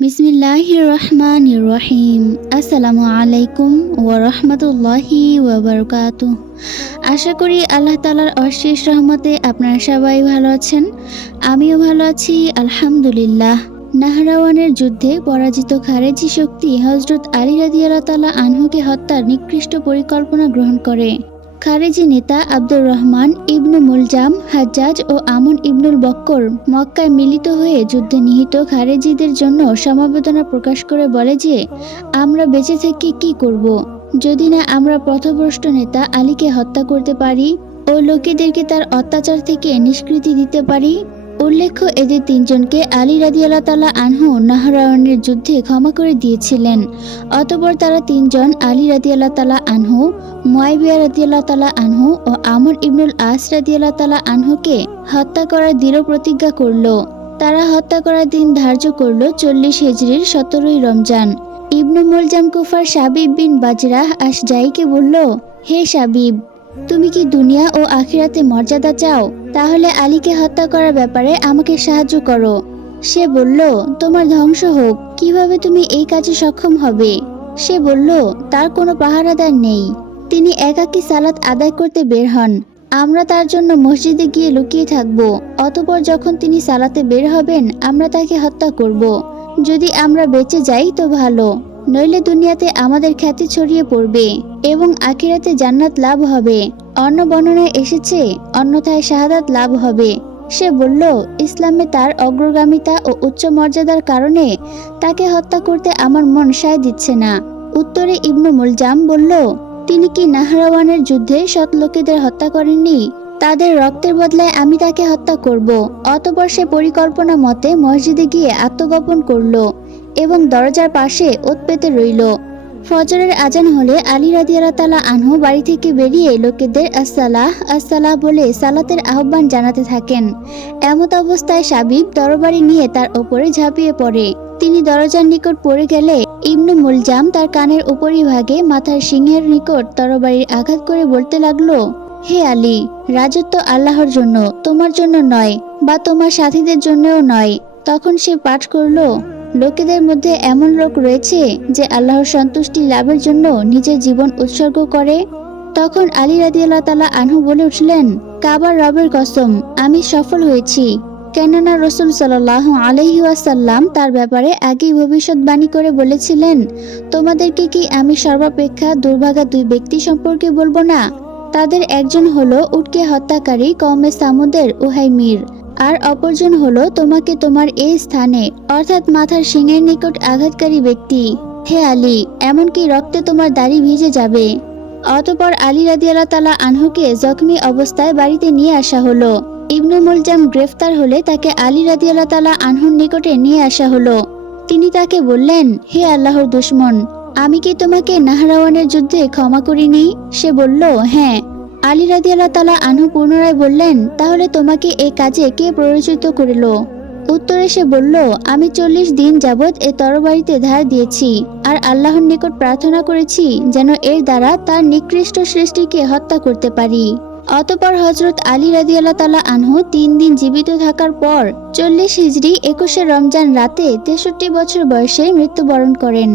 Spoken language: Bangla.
বিসমিল্লাহির রহমান রহিম আসসালামু আলাইকুম ওয়া রহমতুল্লাহি ওয়া বারাকাতুহ। আশা করি আল্লাহ তালার অশেষ রহমতে আপনারা সবাই ভালো আছেন। আমিও ভালো আছি, আলহামদুলিল্লাহ। নাহরাওয়ানের যুদ্ধে পরাজিত খারেজি শক্তি হজরত আলী রাদিয়াল্লাহ তালা আনহুকে হত্যার নিকৃষ্ট পরিকল্পনা গ্রহণ করে। খারেজি নেতা আব্দুর রহমান, ইবনু মুলজাম, হাজ্জাজ ও আমন ইবনুল বক্কর মক্কায় মিলিত হয়ে যুদ্ধে নিহিত খারেজিদের জন্য সমবেদনা প্রকাশ করে বলে যে, আমরা বেঁচে থেকে কি করব। যদি না আমরা পথভ্রষ্ট নেতা আলীকে হত্যা করতে পারি ও লোকেদেরকে তার অত্যাচার থেকে নিষ্কৃতি দিতে পারি উল্লেখ্য এদের তিনজনকে আলী রাদিয়াল্লাহ তালা আনহু নাহরায়ণের যুদ্ধে ক্ষমা করে দিয়েছিলেন। অতপর তারা তিনজন আলী রাদিয়াল্লাহ তালা আনহু মুয়াবিয়া রাদিয়াল্লাহ তালা আনহু ও আমর ইবনুল আস রাদিয়াল্লাহ তালা আনহুকে হত্যা করার দৃঢ় প্রতিজ্ঞা করল। তারা হত্যা করার দিন ধার্য করল চল্লিশ হেজরির সতেরোই রমজান। ইবনু মুলজাম কুফার সাবিব বিন বাজরাহ আস জাইকে বলল, হে সাবিব তুমি কি দুনিয়া ও আখিরাতে মর্যাদা চাও? তাহলে আলীকে হত্যা করার ব্যাপারে আমাকে সাহায্য করো। সে বলল, তোমার ধ্বংস হোক, কীভাবে তুমি এই কাজে সক্ষম হবে? সে বলল, তার কোনো পাহারাদার নেই। তিনি একাকী সালাত আদায় করতে বের হন। আমরা তার জন্য মসজিদে গিয়ে লুকিয়ে থাকব। অতপর যখন তিনি সালাতে বের হবেন, আমরা তাকে হত্যা করব। যদি আমরা বেঁচে যাই তো ভালো, নইলে দুনিয়াতে আমাদের খ্যাতি ছড়িয়ে পড়বে এবং আখিরাতে জান্নাত লাভ হবে। অন্য বর্ণনায় এসেছে, অন্যথায় শাহাদাত লাভ হবে। সে বলল, ইসলামে তার অগ্রগামিতা ও উচ্চ মর্যাদার কারণে তাকে হত্যা করতে আমার মন সায় দিচ্ছে না। উত্তরে ইবনু মুলজাম বলল, তিনি কি নাহরাওয়ানের যুদ্ধে সৎ লোকেদের হত্যা করেননি? তাদের রক্তের বদলায় আমি তাকে হত্যা করব। অতপর সে পরিকল্পনা মতে মসজিদে গিয়ে আত্মগোপন করল এবং দরজার পাশে ওত পেতে রইল। ফজরের আজান হলে আলী তালা আনহু বাড়ি থেকে বেরিয়ে লোকেদের আসসালাহ আসসালাহ বলে সালাতের আহ্বান জানাতে থাকেন। এমত অবস্থায় সাবিব তরবারি নিয়ে তার ওপরে ঝাঁপিয়ে পড়ে। তিনি দরজার নিকট পড়ে গেলে ইবনু মুলজাম তার কানের উপরিভাগে মাথার সিংহের নিকট তরবারির আঘাত করে বলতে লাগল, হে আলী, রাজত্ব আল্লাহর জন্য, তোমার জন্য নয় বা তোমার সাথীদের জন্যও নয়। তখন সে পাঠ করল লোকেদের মধ্যে এমন লোক রয়েছে যে আল্লাহর সন্তুষ্টি লাভের জন্য নিজের জীবন উৎসর্গ করে। তখন আলী রাদিয়াল্লাহ তালা আনহু বলে উঠলেন, কাবার রবের কসম, আমি সফল হয়েছি। কেননা রসুল সাল্লাহ আলহিউসাল্লাম তার ব্যাপারে আগেই ভবিষ্যৎবাণী করে বলেছিলেন, তোমাদেরকে কি আমি সর্বাপেক্ষা দুর্ভাগা দুই ব্যক্তি সম্পর্কে বলব না? তাদের একজন হলো উটকে হত্যাকারী কমে সামুদের উহাই উহাইমির। আর অপরজন হলো তোমাকে তোমার এই স্থানে, অর্থাৎ মাথার সিংহের নিকট আঘাতকারী ব্যক্তি। হে আলী, এমনকি রক্তে তোমার দাড়ি ভিজে যাবে। অতপর আলী রাদিয়াল্লাহ তালা আনহুকে জখমি অবস্থায় বাড়িতে নিয়ে আসা হলো। ইবনু মুলজাম গ্রেফতার হলে তাকে আলী রাদিয়াল্লাহ তালা আনহুর নিকটে নিয়ে আসা হলো। তিনি তাকে বললেন, হে আল্লাহর দুশ্মন, আমি কি তোমাকে নাহরাওয়ানের যুদ্ধে ক্ষমা করিনি? সে বলল হ্যাঁ। আলী রাদিয়াল্লাহ তালা আনহু পুনরায় বললেন, তাহলে তোমাকে এই কাজে কে প্ররোচিত করিল? উত্তরে সে বলল, আমি চল্লিশ দিন যাবৎ এ তরবারিতে ধার দিয়েছি আর আল্লাহর নিকট প্রার্থনা করেছি যেন এর দ্বারা তার নিকৃষ্ট সৃষ্টিকে হত্যা করতে পারি। অতপর হজরত আলী রাদিয়াল্লাহ তালা আনহু তিন দিন জীবিত থাকার পর চল্লিশ হিজড়ি একুশে রমজান রাতে তেষট্টি বছর বয়সে মৃত্যুবরণ করেন।